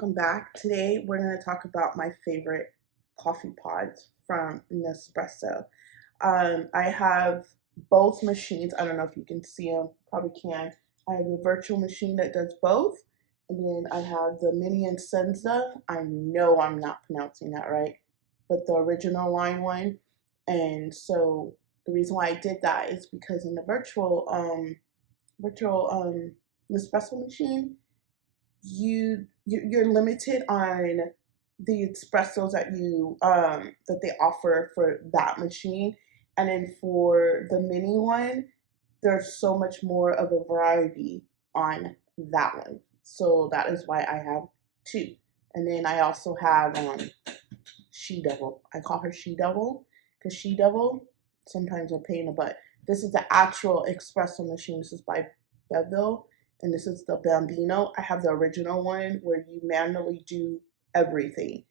welcome back. Today we're going to talk about my favorite coffee pods from Nespresso. I have both machines. I don't know if you can see them, probably can. I have the virtual machine that does both, and then I have the mini and Senza. I know I'm not pronouncing that right, but the original line one. And so the reason why I did that is because in the virtual Nespresso machine, you're limited on the espressos that they offer for that machine, and then for the mini one there's so much more of a variety on that one, so that is why I have two. And then I also have She Devil. I call her She Devil because She Devil sometimes a pain in the butt. This is the actual espresso machine. This is by Beville, and this is the Bambino. I have the original one where you manually do everything.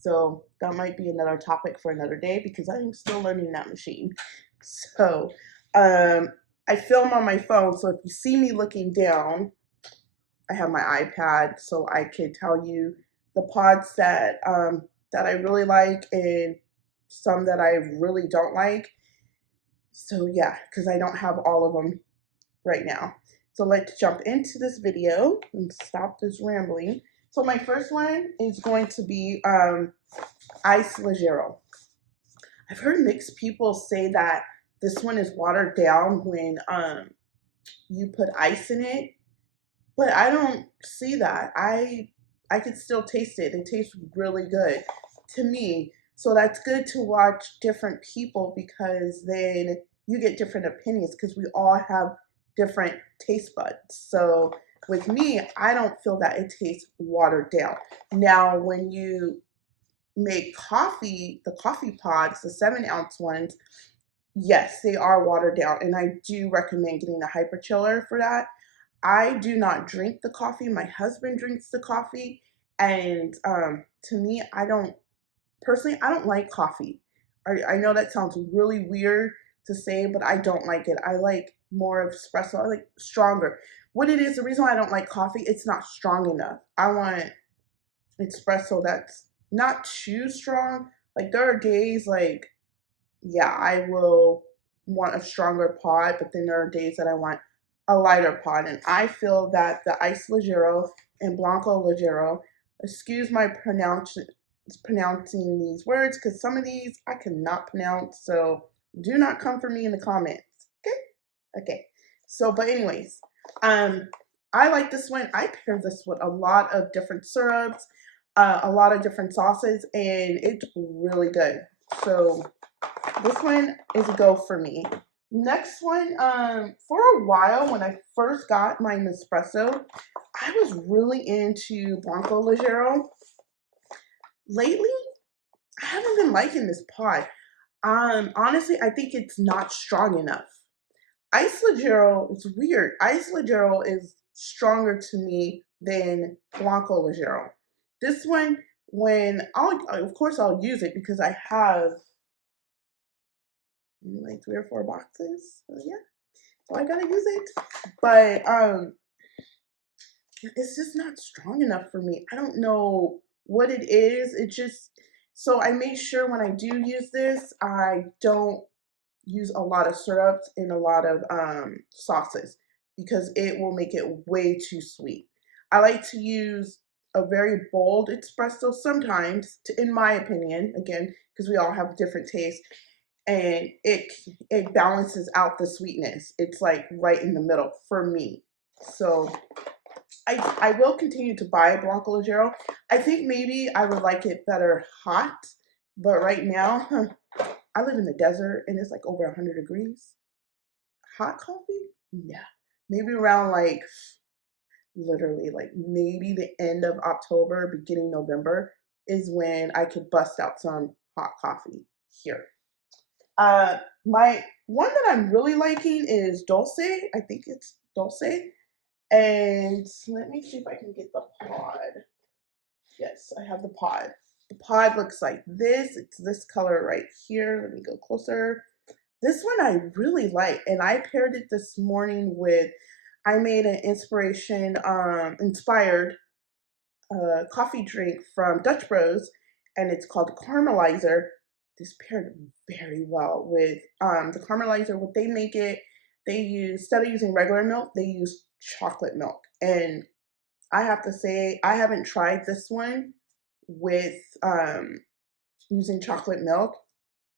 So that might be another topic for another day because I am still learning that machine. So I film on my phone, so if you see me looking down, I have my iPad so I can tell you the pods that I really like and some that I really don't like. So yeah, because I don't have all of them right now. So let's jump into this video and stop this rambling. So my first one is going to be Ice Leggero. I've heard mixed people say that this one is watered down when you put ice in it, but I don't see that. I could still taste it. It tastes really good to me. So that's good to watch different people because then you get different opinions because we all have different taste buds. So with me, I don't feel that it tastes watered down. Now, when you make coffee, the coffee pods, the 7-ounce ones, yes, they are watered down. And I do recommend getting a hyper chiller for that. I do not drink the coffee. My husband drinks the coffee. And to me, I don't like coffee. I know that sounds really weird to say, but I don't like it. I like more of espresso. I like stronger. What it is, the reason why I don't like coffee, it's not strong enough. I want espresso that's not too strong. Like there are days like, yeah, I will want a stronger pod, but then there are days that I want a lighter pod. And I feel that the Ice Leggero and Blanco Leggero, excuse my pronouncing these words because some of these I cannot pronounce, so do not come for me in the comments. Okay. So, but anyways, I like this one. I pair this with a lot of different syrups, a lot of different sauces, and it's really good. So this one is a go for me. Next one, for a while when I first got my Nespresso, I was really into Blanco Leggero. Lately, I haven't been liking this pod. Honestly, I think it's not strong enough. Ice Leggero, it's weird. Ice Leggero is stronger to me than Blanco Leggero. This one, of course I'll use it because I have like 3 or 4 boxes. So yeah, so I gotta use it. But it's just not strong enough for me. I don't know what it is. It just, so I make sure when I do use this, I don't use a lot of syrups and a lot of sauces because it will make it way too sweet. I like to use a very bold espresso sometimes, in my opinion, again, because we all have different tastes, and it balances out the sweetness. It's like right in the middle for me. So I will continue to buy Blanco Leggero. I think maybe I would like it better hot, but right now, I live in the desert and it's like over 100 degrees. Hot coffee? Yeah. Maybe around like literally like maybe the end of October, beginning November is when I could bust out some hot coffee here. My one that I'm really liking is Dulce. I think it's Dulce. And let me see if I can get the pod. Yes, I have the pod. The pod looks like this. It's this color right here. Let me go closer. This one I really like, and I paired it this morning with, I made an inspired coffee drink from Dutch Bros, and it's called Caramelizer. This paired very well with the caramelizer. What they make it, they use, instead of using regular milk, they use chocolate milk. And I have to say, I haven't tried this one with using chocolate milk.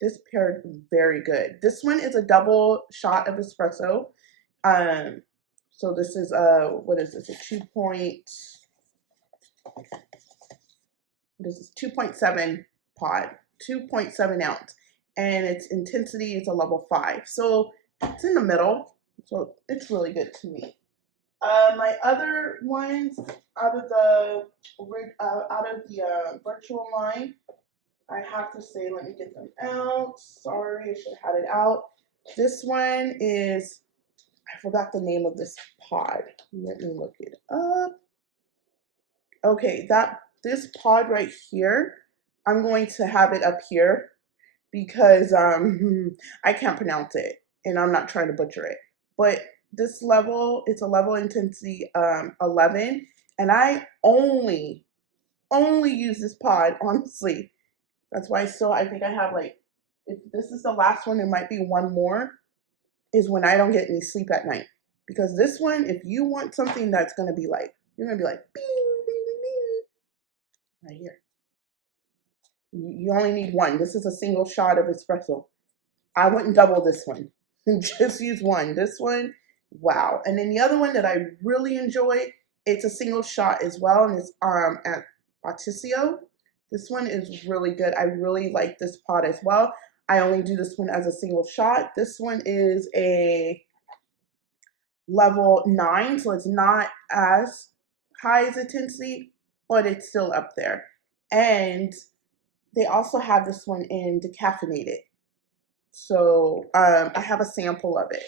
This paired very good. This one is a double shot of espresso. Um, so this is what is this? A 2.7 pod, 2.7 ounce, and its intensity is a level 5. So it's in the middle. So it's really good to me. My other ones out of the virtual line, I have to say, let me get them out. Sorry, I should have had it out. This one is, I forgot the name of this pod. Let me look it up. Okay, this pod right here, I'm going to have it up here because I can't pronounce it and I'm not trying to butcher it. But this level, it's a level intensity 11, and I only use this pod, honestly. That's why I think I have like, if this is the last one, there might be one more, is when I don't get any sleep at night. Because this one, if you want something that's going to be like, you're going to be like, bing, bing, bing, bing, right here. You only need one. This is a single shot of espresso. I wouldn't double this one. Just use one. This one, wow. And then the other one that I really enjoy, it's a single shot as well, and it's at altissio. This one is really good. I really like this pot as well. I only do this one as a single shot. This one is a level 9, so it's not as high as intensity, but it's still up there. And they also have this one in decaffeinated. So I have a sample of it.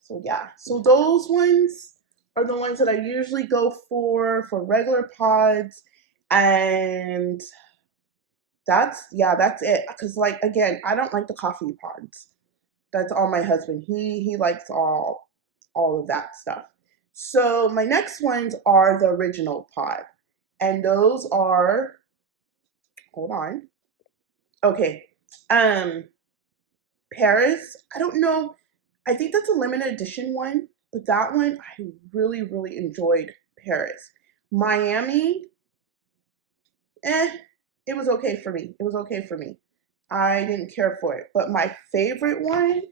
So yeah, so those ones are the ones that I usually go for regular pods. And that's it. Because like, again, I don't like the coffee pods. That's all my husband. He likes all of that stuff. So my next ones are the original pod. And those are, hold on. Okay. Paris, I don't know. I think that's a limited edition one, but that one I really, really enjoyed. Paris. Miami, it was okay for me. It was okay for me. I didn't care for it. But my favorite one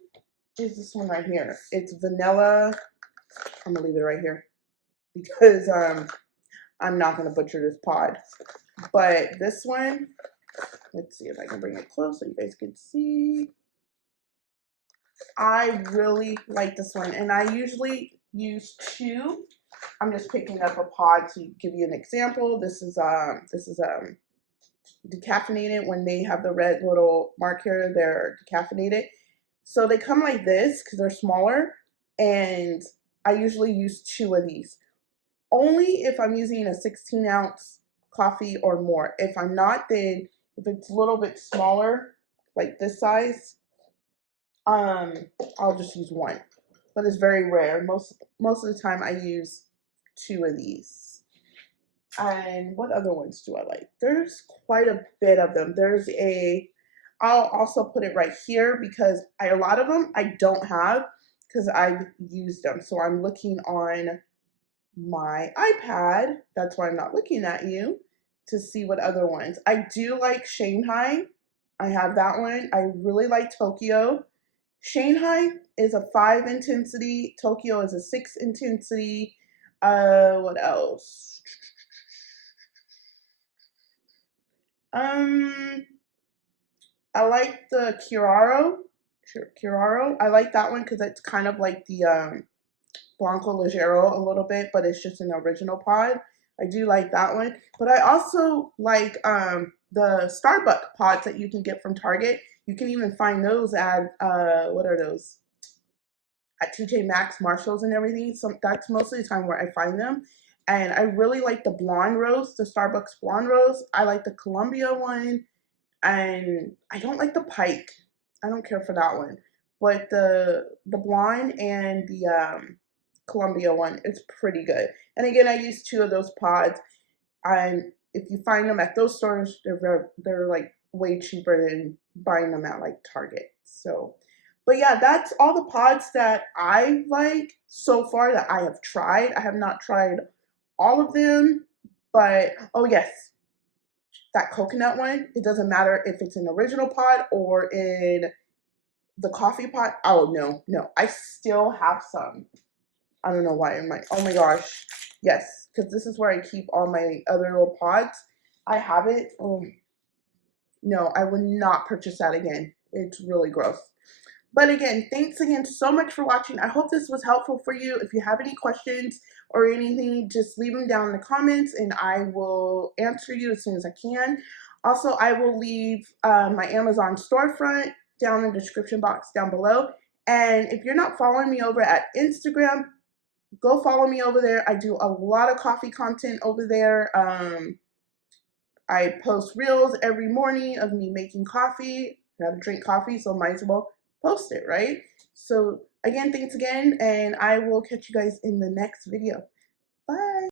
is this one right here. It's vanilla. I'm gonna leave it right here because I'm not gonna butcher this pod. But this one, let's see if I can bring it close so you guys can see. I really like this one, and I usually use 2. I'm just picking up a pod to give you an example. This is decaffeinated. When they have the red little mark here, they're decaffeinated. So they come like this because they're smaller, and I usually use 2 of these. Only if I'm using a 16-ounce coffee or more. If I'm not, then if it's a little bit smaller, like this size, I'll just use 1. But it's very rare. Most of the time I use 2 of these. And what other ones do I like? There's quite a bit of them. I'll also put it right here because a lot of them I don't have because I've used them. So I'm looking on my iPad. That's why I'm not looking at you, to see what other ones. I do like Shanghai. I have that one. I really like Tokyo. Shanghai is a 5 intensity. Tokyo is a 6 intensity. What else? I like the chiaro. I like that one because it's kind of like the blanco leggero a little bit, but it's just an original pod. I do like that one, but I also like the Starbucks pods that you can get from Target. You can even find those at what are those? At TJ Maxx, Marshalls, and everything. So that's most of the time where I find them. And I really like the blonde rose, the Starbucks blonde rose. I like the Columbia one, and I don't like the Pike. I don't care for that one. But the blonde and the Columbia one is pretty good. And again, I use 2 of those pods. if you find them at those stores, they're like way cheaper than buying them at like Target. So, but yeah, that's all the pods that I like so far that I have tried. I have not tried all of them, but oh yes, that coconut one. It doesn't matter if it's an original pod or in the coffee pot. Oh no, no, I still have some. I don't know why. Oh my gosh, yes, because this is where I keep all my other little pods. I have it. Oh no, I would not purchase that again. It's really gross. But again, thanks again so much for watching. I hope this was helpful for you. If you have any questions or anything, just leave them down in the comments and I will answer you as soon as I can. Also, I will leave my Amazon storefront down in the description box down below. And if you're not following me over at Instagram, go follow me over there. I do a lot of coffee content over there. I post reels every morning of me making coffee. I gotta drink coffee, so might as well post it, right? So again, thanks again, and I will catch you guys in the next video. Bye.